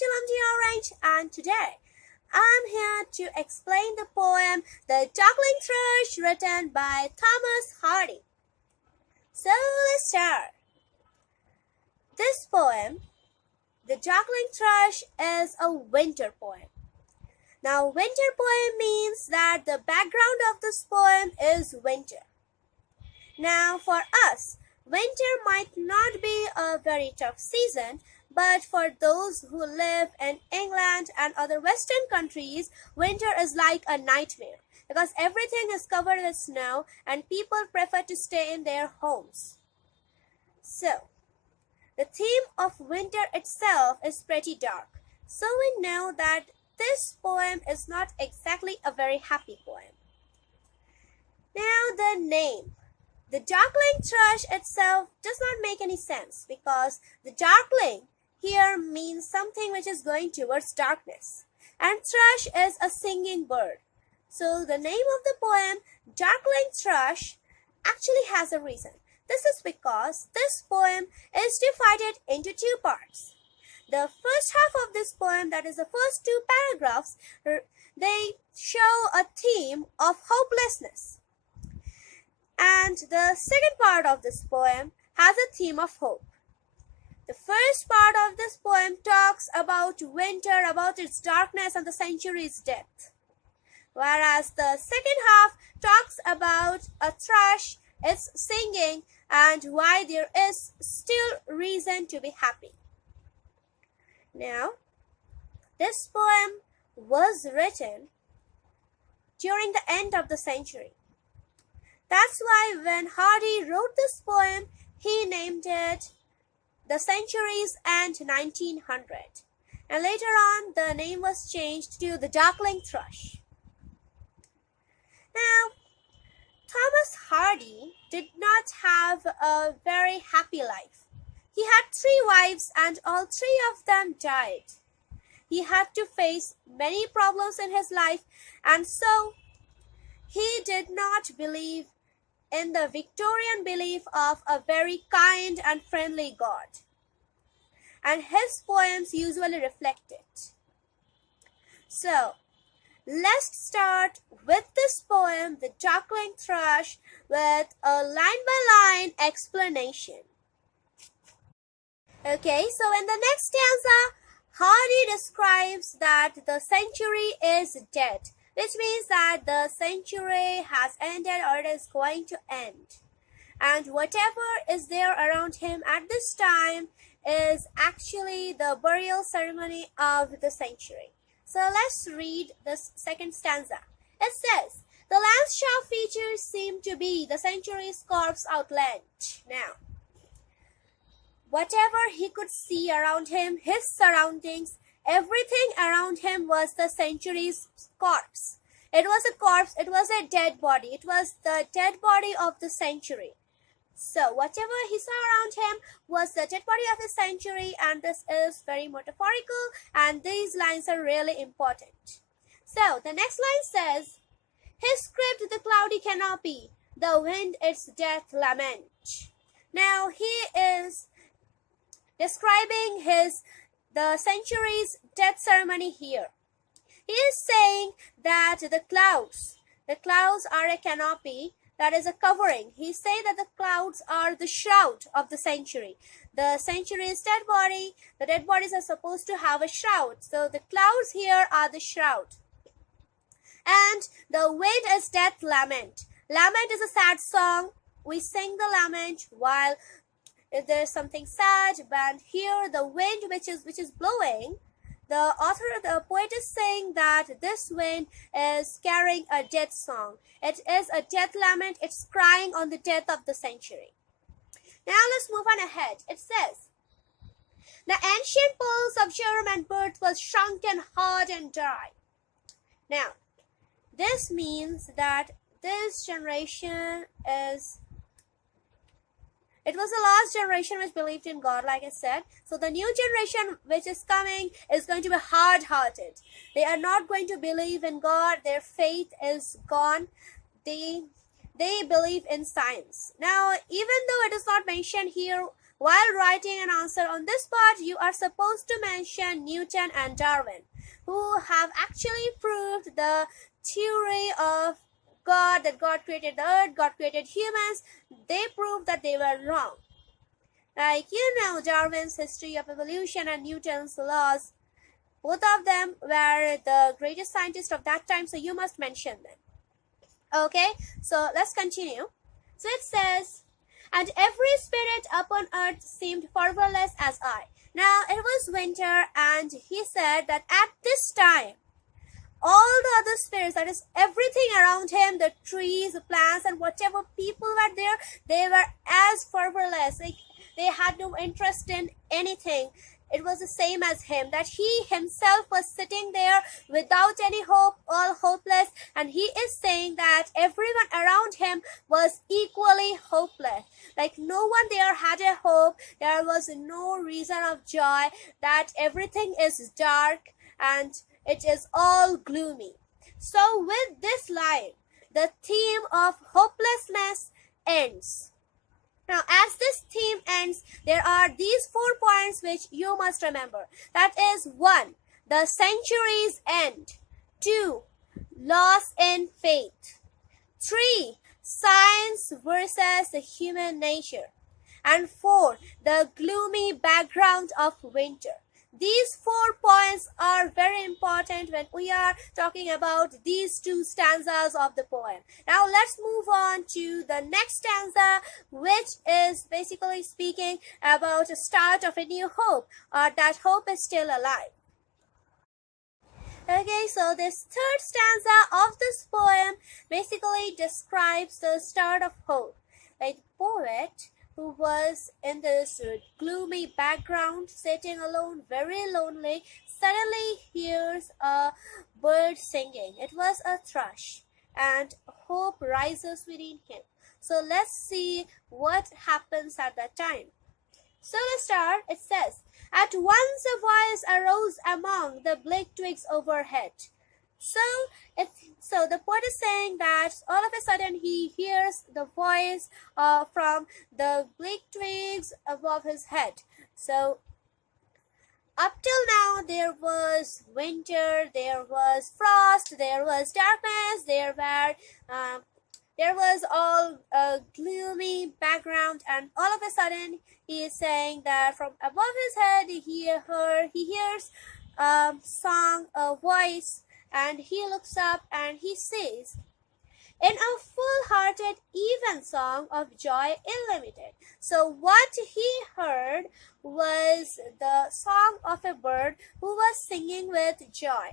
Chilam the Orange, and today I'm here to explain the poem The Darkling Thrush written by Thomas Hardy. So let's start. This poem, The Darkling Thrush, is a winter poem. Now, winter poem means that the background of this poem is winter. Now, for us, winter might not be a very tough season, but for those who live in England and other Western countries, winter is like a nightmare because everything is covered with snow and people prefer to stay in their homes. So, the theme of winter itself is pretty dark. So we know that this poem is not exactly a very happy poem. Now the name. The Darkling Thrush itself does not make any sense because the darkling here means something which is going towards darkness. And thrush is a singing bird. So the name of the poem, Darkling Thrush, actually has a reason. This is because this poem is divided into two parts. The first half of this poem, that is the first two paragraphs, they show a theme of hopelessness. And the second part of this poem has a theme of hope. The first part of this poem talks about winter, about its darkness and the century's death. Whereas the second half talks about a thrush, its singing, and why there is still reason to be happy. Now, this poem was written during the end of the century. That's why when Hardy wrote this poem, he named it The Century's End 1900. And later on, the name was changed to The Darkling Thrush. Now, Thomas Hardy did not have a very happy life. He had 3 wives and all 3 of them died. He had to face many problems in his life, and so he did not believe in the Victorian belief of a very kind and friendly God. And his poems usually reflect it. So, let's start with this poem, The Darkling Thrush, with a line-by-line explanation. Okay, so in the next stanza, Hardy describes that the century is dead, which means that the century has ended or it is going to end. And whatever is there around him at this time is actually the burial ceremony of the century. So let's read this second stanza. It says, the land's features seem to be the century's corpse outlined. Now, whatever he could see around him, his surroundings, everything around him was the century's corpse. It was a corpse, it was a dead body, it was the dead body of the century. So whatever he saw around him was the dead body of the century, and this is very metaphorical and these lines are really important. So the next line says, his script the cloudy canopy, the wind its death lament. Now he is describing the century's death ceremony here. He is saying that the clouds are a canopy, that is a covering. He is saying that the clouds are the shroud of the century. The century's dead body, the dead bodies are supposed to have a shroud. So the clouds here are the shroud. And the wind is death lament. Lament is a sad song. We sing the lament while if there is something sad, and here the wind which is blowing, the poet is saying that this wind is carrying a death song. It is a death lament, it's crying on the death of the century. Now let's move on ahead. It says, the ancient pulse of germ and birth was shrunken, hard and dry. Now, this means that this generation it was the last generation which believed in God, like I said. So the new generation which is coming is going to be hard-hearted. They are not going to believe in God. Their faith is gone. They believe in science. Now, even though it is not mentioned here While writing an answer on this part, you are supposed to mention Newton and Darwin, who have actually proved the theory of God, that God created the earth, God created humans. They proved that they were wrong. Like, Darwin's History of Evolution and Newton's laws. Both of them were the greatest scientists of that time, so you must mention them. Okay, so let's continue. So it says, and every spirit upon earth seemed fatherless as I. Now it was winter, and he said that at this time, all the other spirits, that is everything around him, the trees, the plants, and whatever people were there, they were as fatherless. Like, they had no interest in anything. It was the same as him, that he himself was sitting there without any hope, all hopeless, and he is saying that everyone around him was equally hopeless. Like, no one there had a hope, there was no reason of joy, that everything is dark and it is all gloomy. So with this line, the theme of hopelessness ends. Now, as this theme ends, there are these 4 points which you must remember. That is 1, the century's end. 2, loss in faith. 3, science versus the human nature. And 4, the gloomy background of winter. These 4 points are very important when we are talking about these 2 stanzas of the poem. Now let's move on to the next stanza, which is basically speaking about the start of a new hope, or that hope is still alive. Okay, so this 3rd stanza of this poem basically describes the start of hope. Like, the poet, who was in this gloomy background, sitting alone, very lonely, suddenly hears a bird singing. It was a thrush, and hope rises within him. So let's see what happens at that time. So let's start. It says, at once a voice arose among the bleak twigs overhead. So the poet is saying that all of a sudden he hears the voice from the bleak twigs above his head. So up till now, there was winter, there was frost, there was darkness, there was all a gloomy background, and all of a sudden he is saying that from above his head he hears a song, a voice, and he looks up and he says, in a full-hearted, even song of joy unlimited. So what he heard was the song of a bird who was singing with joy.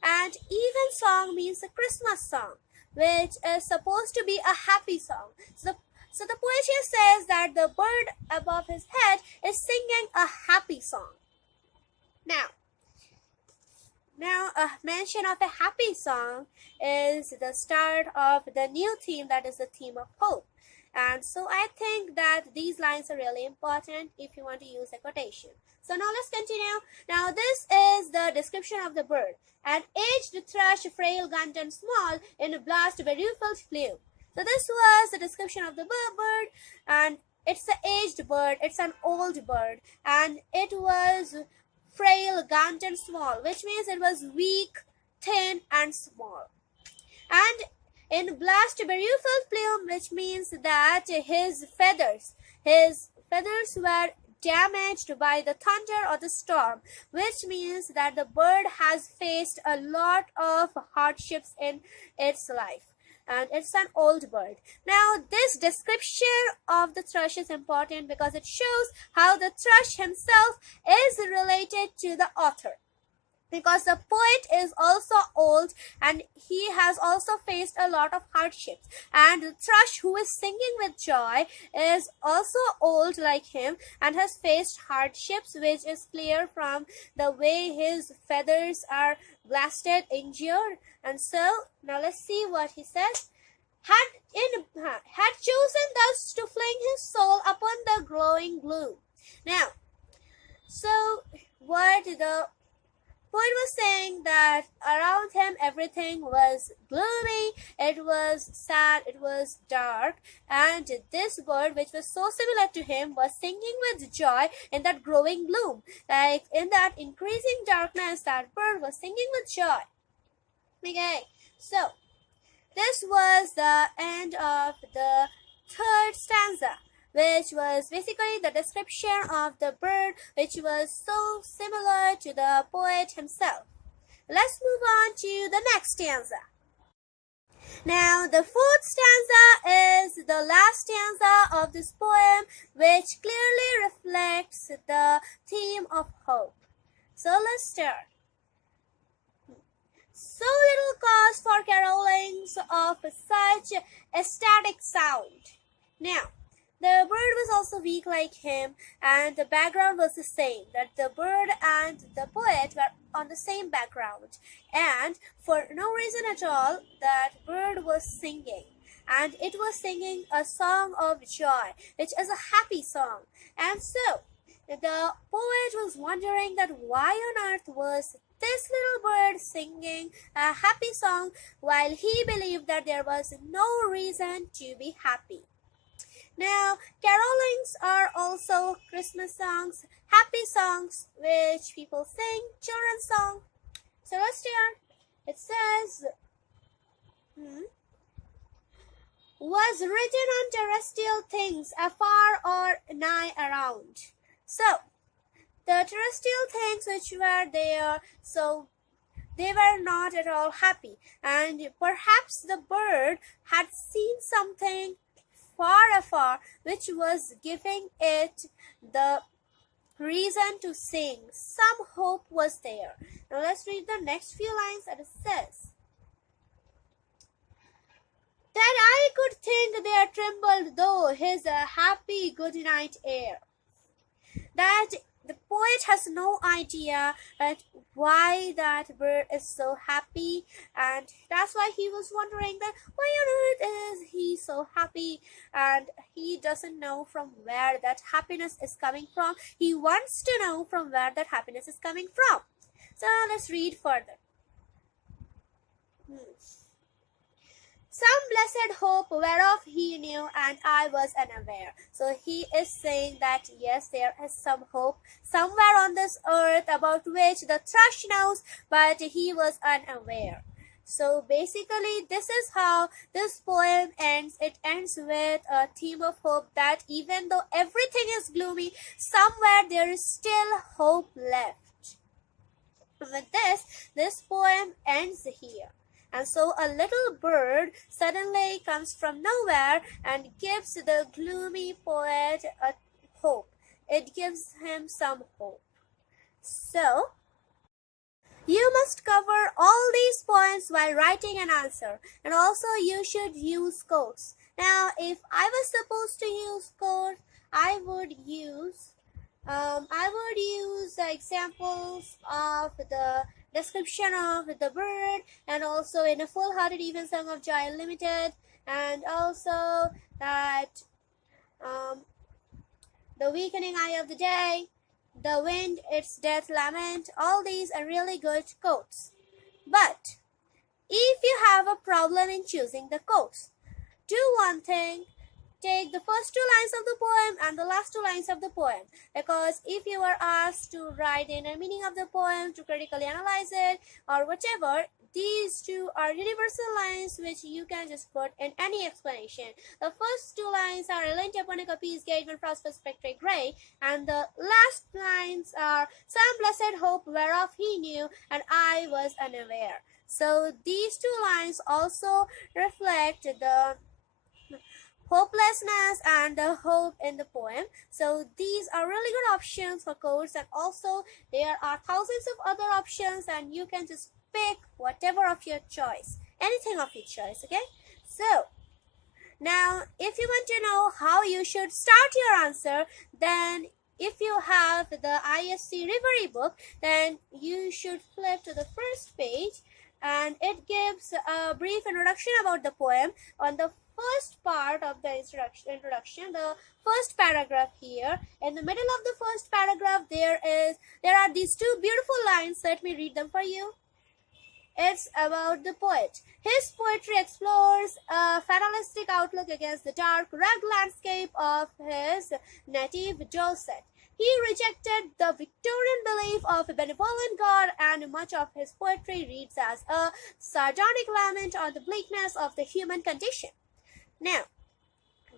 And even song means a Christmas song, which is supposed to be a happy song. So the poet here says that the bird above his head is singing a happy song. Now, a mention of a happy song is the start of the new theme, that is the theme of hope. And so I think that these lines are really important if you want to use a quotation. So now let's continue. Now this is the description of the bird. An aged thrush, frail, gaunt and small, in a blast beruffled plume. So this was the description of the bird, and it's an aged bird, it's an old bird, and it was frail, gaunt and small, which means it was weak, thin and small. And in blast beruffled plume, which means that his feathers were damaged by the thunder or the storm, which means that the bird has faced a lot of hardships in its life. And it's an old bird. Now, this description of the thrush is important because it shows how the thrush himself is related to the author. Because the poet is also old and he has also faced a lot of hardships. And the thrush, who is singing with joy, is also old like him and has faced hardships, which is clear from the way his feathers are blasted, injured. And so now let's see what he says. Had chosen thus to fling his soul upon the glowing gloom. Now, so what the poet was saying that around him everything was gloomy, it was sad, it was dark, and this bird, which was so similar to him, was singing with joy in that growing gloom. Like in that increasing darkness, that bird was singing with joy. Okay, so this was the end of the third stanza, which was basically the description of the bird, which was so similar to the poet himself. Let's move on to the next stanza. Now, the fourth stanza is the last stanza of this poem, which clearly reflects the theme of hope. So let's start. So little cause for carolings of such ecstatic sound. Now, the bird was also weak like him, and the background was the same, that the bird and the poet were on the same background. And for no reason at all, that bird was singing. And it was singing a song of joy, which is a happy song. And so, the poet was wondering that why on earth was this little bird singing a happy song while he believed that there was no reason to be happy. Now, carolings are also Christmas songs, happy songs, which people sing, children's song. So let's start. It says, was written on terrestrial things afar or nigh around. So, the terrestrial things which were there, so they were not at all happy. And perhaps the bird had seen something far afar, which was giving it the reason to sing. Some hope was there. Now let's read the next few lines, and it says, that I could think there trembled though his happy good night air. That the poet has no idea that why that bird is so happy, and that's why he was wondering that why on earth is he so happy, and he doesn't know from where that happiness is coming from. He wants to know from where that happiness is coming from. So let's read further. Some blessed hope whereof he knew and I was unaware. So he is saying that yes, there is some hope somewhere on this earth about which the thrush knows, but he was unaware. So basically, this is how this poem ends. It ends with a theme of hope, that even though everything is gloomy, somewhere there is still hope left. With this poem ends here. And so a little bird suddenly comes from nowhere and gives the gloomy poet a hope. It gives him some hope. So, you must cover all these points while writing an answer. And also you should use quotes. Now, if I was supposed to use quotes, I would use examples of the description of the bird, and also in a full-hearted even song of joy unlimited, and also that the weakening eye of the day, the wind, its death lament. All these are really good quotes. But if you have a problem in choosing the quotes, do one thing. Take the first two lines of the poem and the last two lines of the poem, because if you are asked to write the inner meaning of the poem, to critically analyze it, or whatever, these two are universal lines which you can just put in any explanation. The first two lines are Elent upon a peace gate when frost was spectre grey, and the last lines are some blessed hope whereof he knew and I was unaware. So these two lines also reflect the hopelessness and the hope in the poem. So these are really good options for quotes, and also there are thousands of other options, and you can just pick whatever of your choice, anything of your choice. Okay, so now if you want to know how you should start your answer, then if you have the ISC Reverie book, then you should flip to the first page, and it gives a brief introduction about the poem. On the first part of the introduction, the first paragraph here. In the middle of the first paragraph, there are these two beautiful lines. Let me read them for you. It's about the poet. His poetry explores a fatalistic outlook against the dark, rugged landscape of his native Dorset. He rejected the Victorian belief of a benevolent God, and much of his poetry reads as a sardonic lament on the bleakness of the human condition. Now,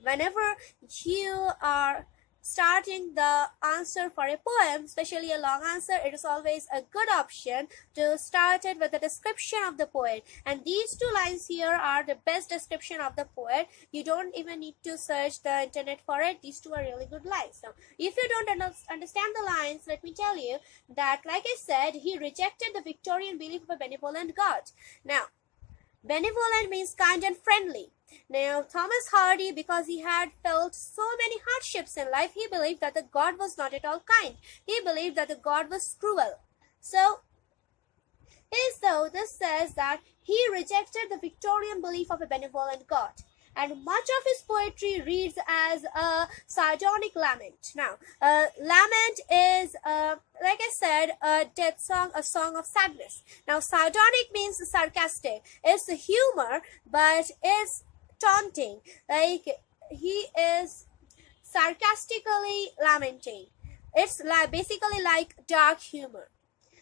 whenever you are starting the answer for a poem, especially a long answer, it is always a good option to start it with a description of the poet. And these two lines here are the best description of the poet. You don't even need to search the internet for it. These two are really good lines. Now, if you don't understand the lines, let me tell you that, like I said, he rejected the Victorian belief of a benevolent God. Now, benevolent means kind and friendly. Now, Thomas Hardy, because he had felt so many hardships in life, he believed that the God was not at all kind. He believed that the God was cruel. So, this says that he rejected the Victorian belief of a benevolent God. And much of his poetry reads as a sardonic lament. Now, lament is, like I said, a death song, a song of sadness. Now, sardonic means sarcastic. It's humor, but it's taunting. Like, he is sarcastically lamenting. It's basically like dark humor.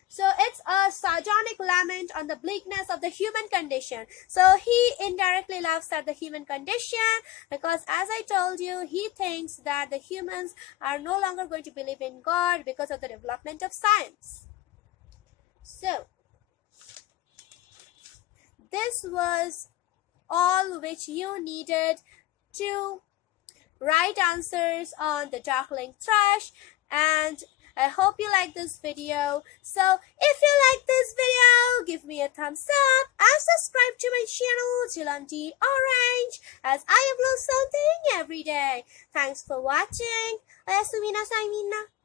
So it's a sardonic lament on the bleakness of the human condition. So he indirectly laughs at the human condition because, as I told you, he thinks that the humans are no longer going to believe in God because of the development of science. So this was all which you needed to write answers on the Darkling Thrush, and I hope you like this video. So if you like this video, give me a thumbs up and subscribe to my channel Jilanti Orange, as I upload something every day. Thanks for watching. Oyasumi nasai minna.